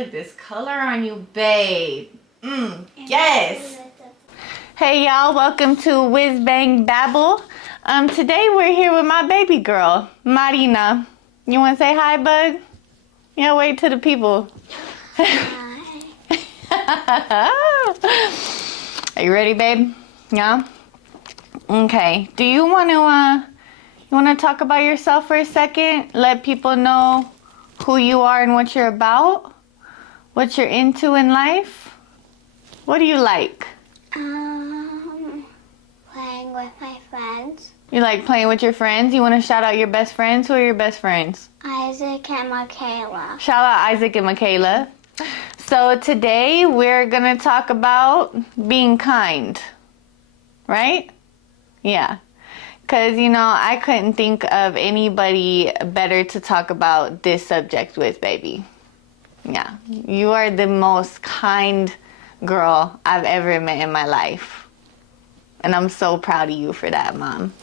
look at this color on you, babe. Yes. Hey y'all, welcome to Whiz Bang Babble. Today we're here with my baby girl, Marina. You want to say hi, bud? Yeah, wait to the people. Hi. Are you ready, babe? Yeah? Okay. Do you want to talk about yourself for a second? Let people know who you are and what you're about? What you're into in life? What do you like? Playing with my friends. You like playing with your friends? You want to shout out your best friends? Who are your best friends? Isaac and Michaela. Shout out Isaac and Michaela. So today we're going to talk about being kind. Right? Yeah. Because, I couldn't think of anybody better to talk about this subject with, baby. Yeah. You are the most kind girl I've ever met in my life. And I'm so proud of you for that, Mom.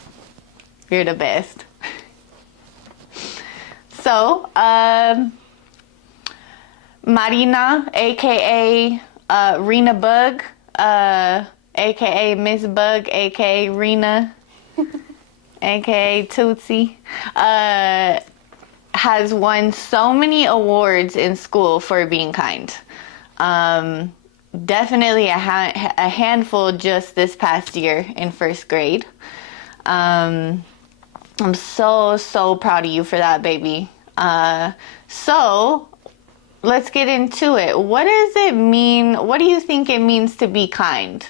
You're the best. So, Marina, a.k.a. Rena Bug, a.k.a. Miss Bug, a.k.a. Rena, a.k.a. Tootsie, has won so many awards in school for being kind. Definitely a handful just this past year in first grade. I'm so proud of you for that, baby. So let's get into it. What does it mean? What do you think it means to be kind?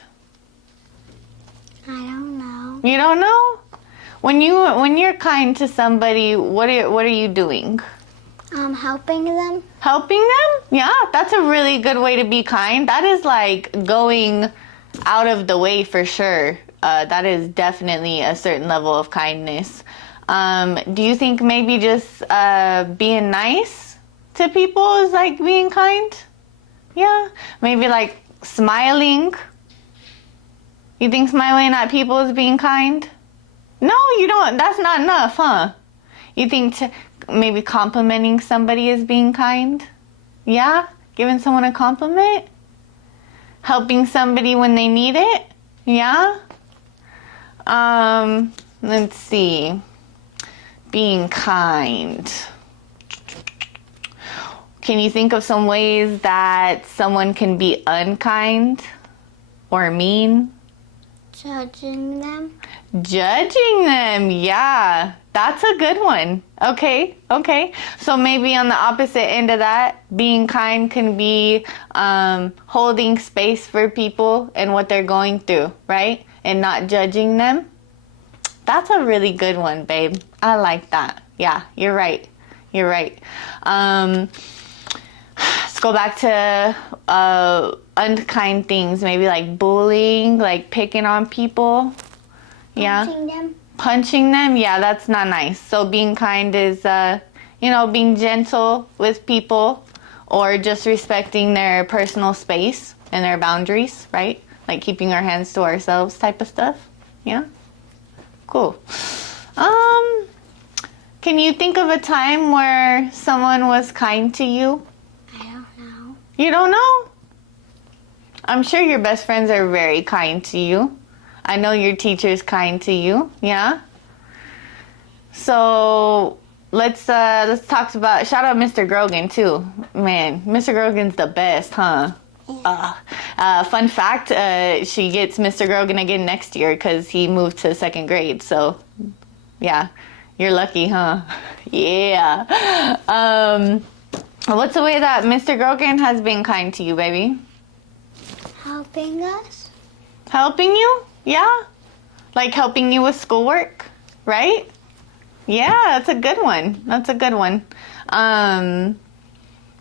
I don't know. You don't know? When you're kind to somebody, what are you doing? Helping them. Helping them? Yeah, that's a really good way to be kind. That is like going out of the way for sure. That is definitely a certain level of kindness. Do you think maybe just being nice to people is like being kind? Yeah. Maybe like smiling. You think smiling at people is being kind? No, you don't. That's not enough, huh? You think maybe complimenting somebody is being kind? Yeah? Giving someone a compliment? Helping somebody when they need it? Yeah? Let's see. Being kind. Can you think of some ways that someone can be unkind or mean? Judging them. Judging them, yeah. That's a good one. Okay. So maybe on the opposite end of that, being kind can be holding space for people and what they're going through, right? And not judging them. That's a really good one, babe. I like that. Yeah, you're right. Let's go back to unkind things, maybe like bullying, like picking on people. Yeah. Punching them, yeah, that's not nice. So being kind is, being gentle with people or just respecting their personal space and their boundaries, right? Like keeping our hands to ourselves type of stuff. Yeah. Cool. Can you think of a time where someone was kind to you? I don't know. You don't know? I'm sure your best friends are very kind to you. I know your teacher's kind to you, yeah? So let's talk about, shout out Mr. Grogan too. Man, Mr. Grogan's the best, huh? Fun fact, she gets Mr. Grogan again next year because he moved to second grade. So yeah, you're lucky, huh? Yeah. What's the way that Mr. Grogan has been kind to you, baby? Helping us. Helping you? Yeah. Like helping you with schoolwork, right? Yeah, that's a good one.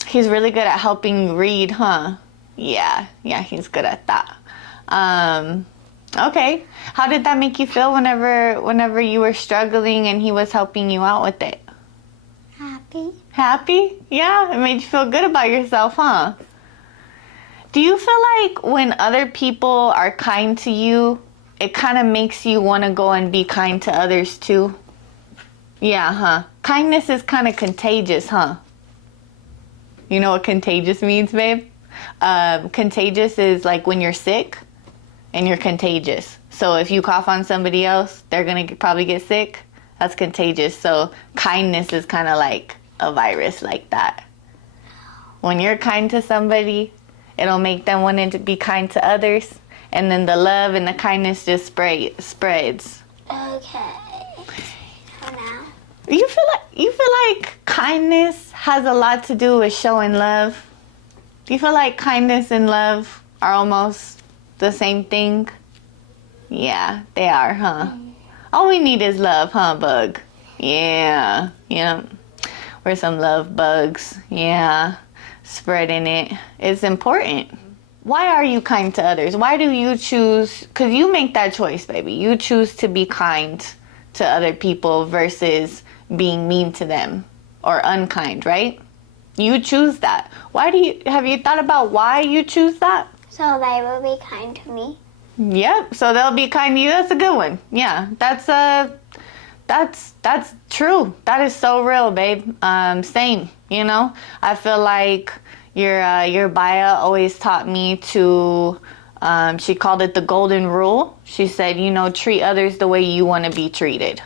He's really good at helping you read, huh? Yeah, he's good at that. Okay. How did that make you feel whenever you were struggling and he was helping you out with it? Happy. Happy? Yeah, it made you feel good about yourself, huh? Do you feel like when other people are kind to you, it kind of makes you want to go and be kind to others too? Yeah, huh? Kindness is kind of contagious, huh? You know what contagious means, babe? Contagious is like when you're sick and you're contagious. So if you cough on somebody else, they're going to probably get sick. That's contagious. So kindness is kind of like a virus like that. When you're kind to somebody, it'll make them want to be kind to others. And then the love and the kindness just spreads. Okay. For now. You feel like kindness has a lot to do with showing love? Do you feel like kindness and love are almost the same thing? Yeah, they are, huh? All we need is love, huh, bug? Yeah. We're some love bugs. Yeah. Spreading it. It's important. Why are you kind to others? Why do you choose? Because you make that choice, baby. You choose to be kind to other people versus being mean to them or unkind, right? You choose that. Have you thought about why you choose that? So they will be kind to me. Yep. So they'll be kind to you. That's a good one. Yeah. That's true. That is so real, babe. Same. I feel like your Baya always taught me to. She called it the golden rule. She said, treat others the way you want to be treated.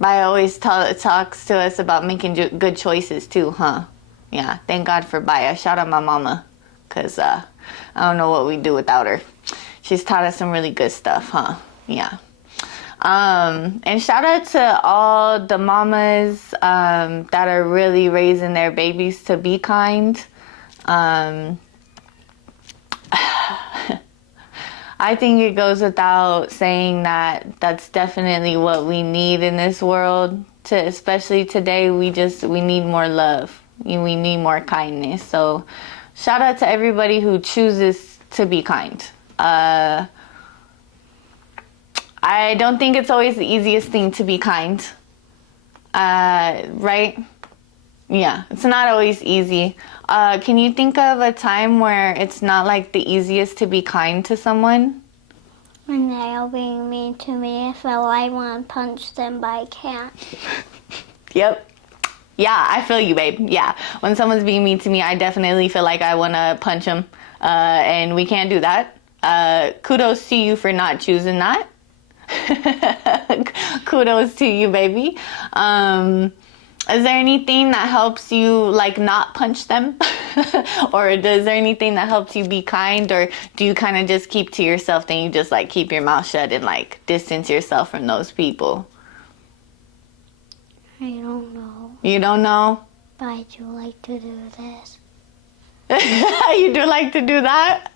Baya always talks to us about making good choices too, huh? Yeah. Thank God for Baya. Shout out my mama, cause I don't know what we'd do without her. She's taught us some really good stuff, huh? Yeah. And shout out to all the mamas that are really raising their babies to be kind. I think it goes without saying that that's definitely what we need in this world. Especially today, we need more love. We need more kindness. So shout out to everybody who chooses to be kind. I don't think it's always the easiest thing to be kind. Right? Yeah, it's not always easy. Can you think of a time where it's not like the easiest to be kind to someone? When they are being mean to me, I feel I want to punch them, but I can't. Yep. Yeah, I feel you, babe. Yeah. When someone's being mean to me, I definitely feel like I want to punch them. And we can't do that. Kudos to you for not choosing that. Kudos to you, baby. Is there anything that helps you like not punch them? Or is there anything that helps you be kind? Or do you kind of just keep to yourself, then you just like keep your mouth shut and like distance yourself from those people? I don't know. You don't know? But I do like to do this. You do like to do that?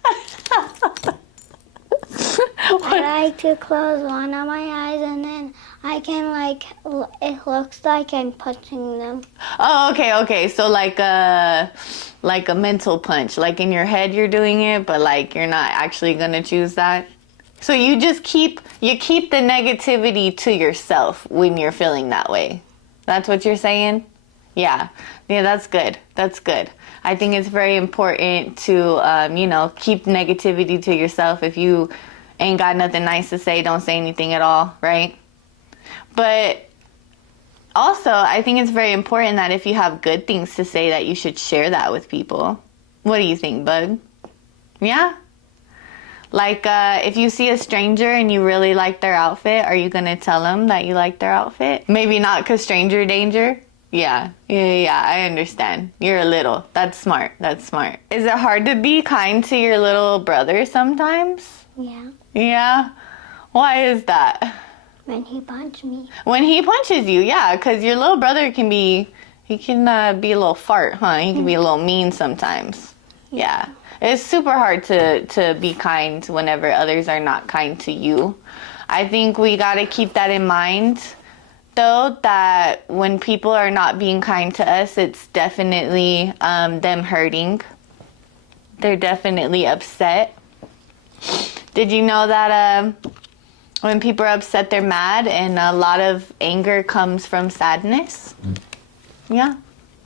I like to close one of my eyes and then I can it looks like I'm punching them. Oh, okay. So like a mental punch. Like in your head you're doing it, but like you're not actually gonna choose that. So you just keep the negativity to yourself when you're feeling that way. That's what you're saying? Yeah, that's good. That's good. I think it's very important to, keep negativity to yourself. If you ain't got nothing nice to say, don't say anything at all, right? But also, I think it's very important that if you have good things to say, that you should share that with people. What do you think, Bug? Yeah? Like, if you see a stranger and you really like their outfit, are you going to tell them that you like their outfit? Maybe not because stranger danger. Yeah, I understand. You're a little. That's smart. Is it hard to be kind to your little brother sometimes? Yeah. Yeah? Why is that? When he punches me. When he punches you, yeah, because your little brother can be a little fart, huh? He can be a little mean sometimes. Yeah. It's super hard to be kind whenever others are not kind to you. I think we got to keep that in mind, though, that when people are not being kind to us, it's definitely them hurting. They're definitely upset. Did you know that when people are upset, they're mad, and a lot of anger comes from sadness? Yeah,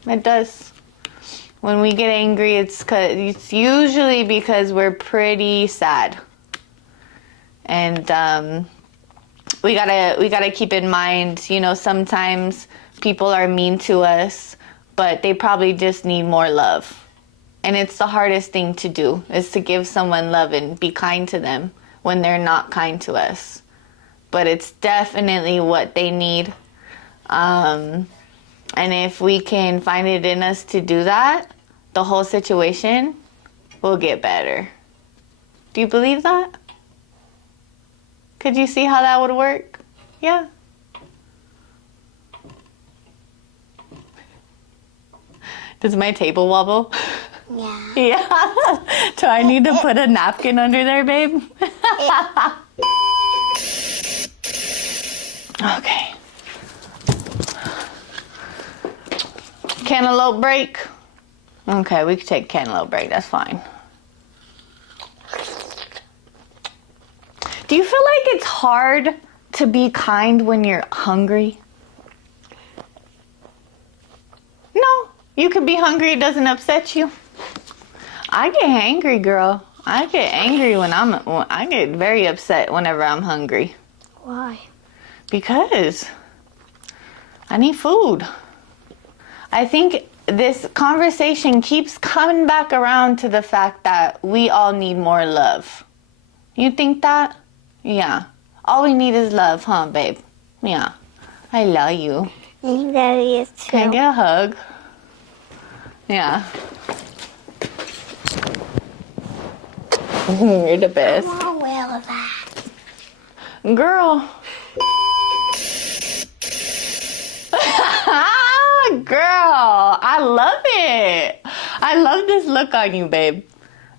it does. When we get angry, it's usually because we're pretty sad, and we gotta keep in mind. Sometimes people are mean to us but they probably just need more love. And it's the hardest thing to do, is to give someone love and be kind to them when they're not kind to us. But it's definitely what they need. And if we can find it in us to do that, the whole situation will get better. Do you believe that? Could you see how that would work? Yeah. Does my table wobble? Yeah. Yeah. Do I need to put a napkin under there, babe? Okay. Cantaloupe break? Okay, we can take cantaloupe break. That's fine. Do you feel like it's hard to be kind when you're hungry? No. You could be hungry. It doesn't upset you. I get angry, girl. I get angry when I get very upset whenever I'm hungry. Why? Because I need food. I think this conversation keeps coming back around to the fact that we all need more love. You think that? Yeah. All we need is love, huh, babe? Yeah. I love you. I think that is too. Can I get a hug? Yeah. You're the best. I'm all aware of that. Girl. Girl, I love it. I love this look on you, babe.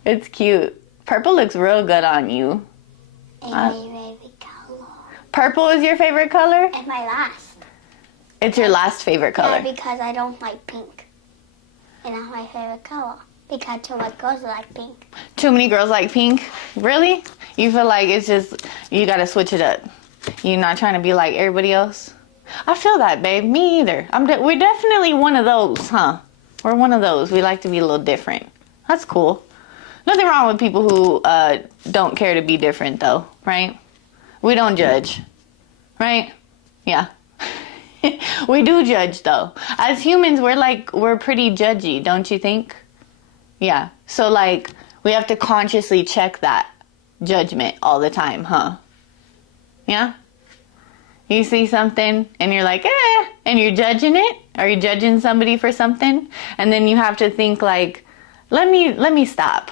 It's cute. Purple looks real good on you. And my favorite color. Purple is your favorite color? And my last. It's your last favorite color. Yeah, because I don't like pink. And that's my favorite color. Because too much girls like pink. Too many girls like pink? Really? You feel like it's just, you gotta switch it up. You're not trying to be like everybody else? I feel that, babe. Me either. We're definitely one of those, huh? We're one of those. We like to be a little different. That's cool. Nothing wrong with people who don't care to be different, though, right? We don't judge, right? Yeah. We do judge, though. As humans, we're pretty judgy, don't you think? Yeah. So, like, we have to consciously check that judgment all the time, huh? Yeah? You see something and you're like, and you're judging it? Are you judging somebody for something? And then you have to think like, let me stop.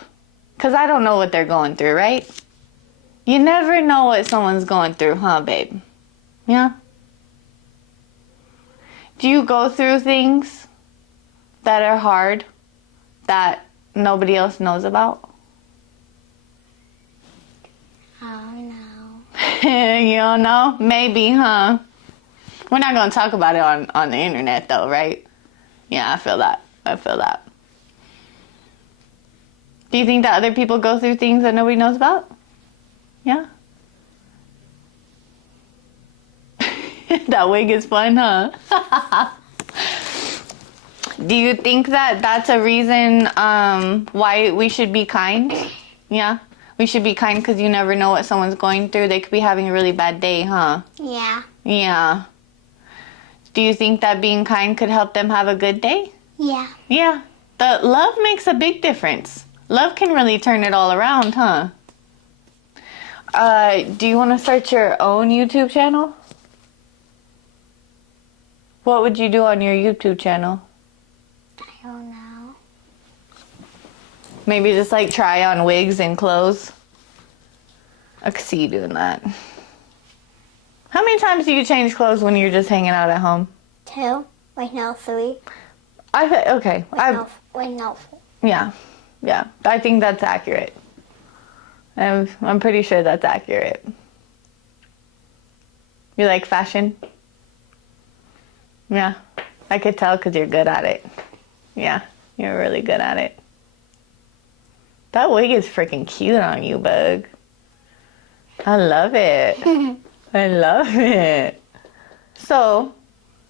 Because I don't know what they're going through, right? You never know what someone's going through, huh, babe? Yeah? Do you go through things that are hard that nobody else knows about? Oh, no. You don't know? Maybe, huh? We're not going to talk about it on the internet, though, right? Yeah, I feel that. I feel that. Do you think that other people go through things that nobody knows about? Yeah? That wig is fun, huh? Do you think that that's a reason why we should be kind? Yeah? We should be kind because you never know what someone's going through. They could be having a really bad day, huh? Yeah. Yeah. Do you think that being kind could help them have a good day? Yeah. Yeah. The love makes a big difference. Love can really turn it all around, huh? Do you want to start your own YouTube channel? What would you do on your YouTube channel? I don't know. Maybe just like try on wigs and clothes. I could see you doing that. How many times do you change clothes when you're just hanging out at home? 2. Wait, no, 3. Okay. Wait, no. Yeah. I think that's accurate. I'm pretty sure that's accurate. You like fashion? Yeah. I could tell because you're good at it. Yeah, you're really good at it. That wig is freaking cute on you, Bug. I love it. I love it. So,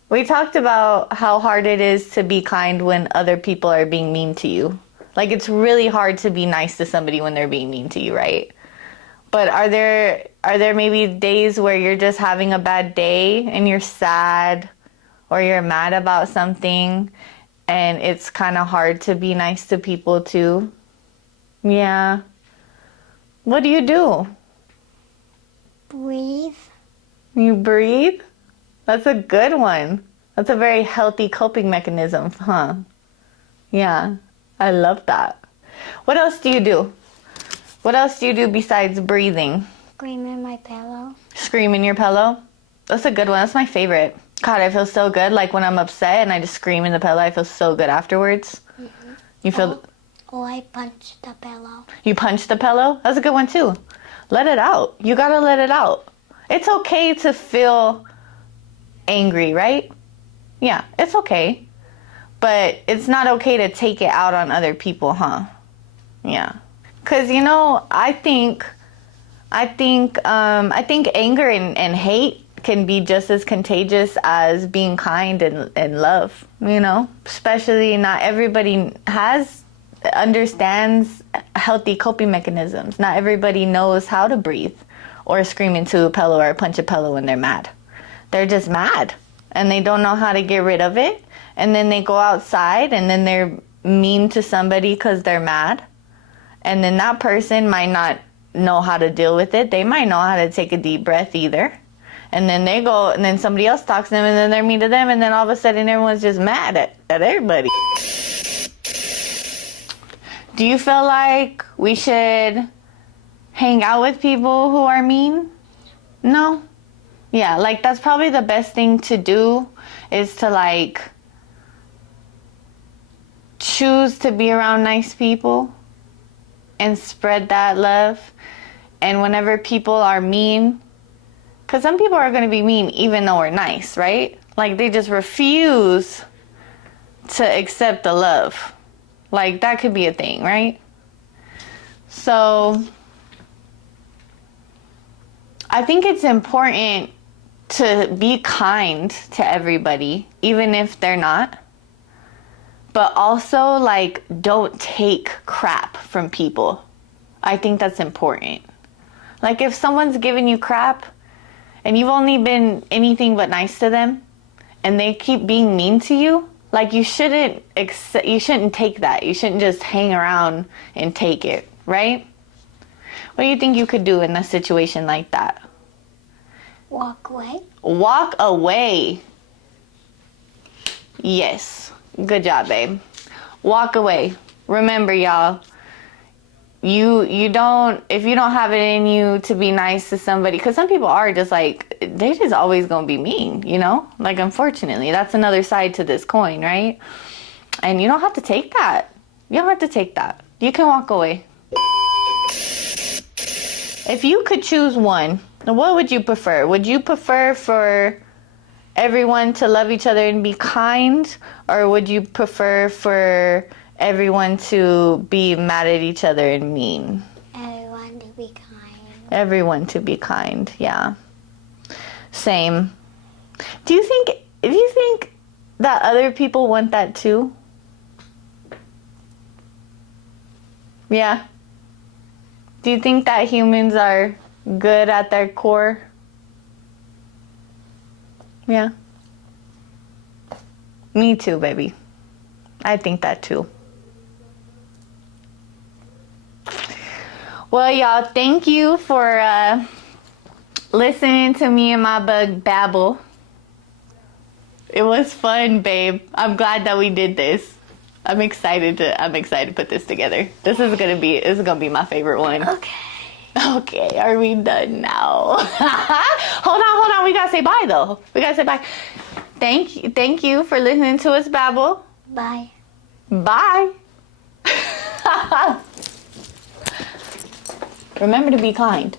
we talked about how hard it is to be kind when other people are being mean to you. Like, it's really hard to be nice to somebody when they're being mean to you, right? But are there maybe days where you're just having a bad day and you're sad or you're mad about something And it's kind of hard to be nice to people too. Yeah. What do you do? Breathe. You breathe? That's a good one. That's a very healthy coping mechanism, huh? Yeah, I love that. What else do you do? What else do you do besides breathing? Scream in my pillow. Scream in your pillow? That's a good one. That's my favorite. God, I feel so good. Like when I'm upset and I just scream in the pillow, I feel so good afterwards. Mm-hmm. You feel... Oh, I punched the pillow. You punch the pillow? That's a good one too. Let it out. You gotta let it out. It's okay to feel angry, right? Yeah, it's okay. But it's not okay to take it out on other people, huh? Yeah. 'Cause you know, I think anger and hate can be just as contagious as being kind and love, you know? Especially not everybody understands healthy coping mechanisms. Not everybody knows how to breathe or scream into a pillow or punch a pillow when they're mad. They're just mad and they don't know how to get rid of it. And then they go outside and then they're mean to somebody because they're mad. And then that person might not know how to deal with it. They might know how to take a deep breath either. And then they go and then somebody else talks to them and then they're mean to them. And then all of a sudden everyone's just mad at everybody. Do you feel like we should hang out with people who are mean? No? Yeah, like that's probably the best thing to do is to like choose to be around nice people and spread that love. And whenever people are mean, because some people are going to be mean even though we're nice, right? Like they just refuse to accept the love. Like that could be a thing, right? So I think it's important to be kind to everybody, even if they're not. But also, like, don't take crap from people. I think that's important. Like, if someone's giving you crap and you've only been anything but nice to them and they keep being mean to you, like, you shouldn't take that. You shouldn't just hang around and take it, right? What do you think you could do in a situation like that? Walk away. Walk away. Yes. Good job, babe. Walk away. Remember, y'all, you don't, if you don't have it in you to be nice to somebody, because some people are just like, they're just always going to be mean, you know? Like, unfortunately, that's another side to this coin, right? And you don't have to take that. You don't have to take that. You can walk away. If you could choose one, what would you prefer? Would you prefer for everyone to love each other and be kind? Or would you prefer for everyone to be mad at each other and mean? Everyone to be kind. Everyone to be kind, yeah. Same. Do you think that other people want that too? Yeah. Do you think that humans are good at their core? Yeah. Me too, baby. I think that too. Well, y'all, thank you for listening to me and my bug babble. It was fun, babe. I'm glad that we did this. I'm excited to put this together. This is gonna be my favorite one. Okay, are we done now? Hold on. We gotta say bye though. We gotta say bye. Thank you for listening to us babble. Bye. Bye. Remember to be kind.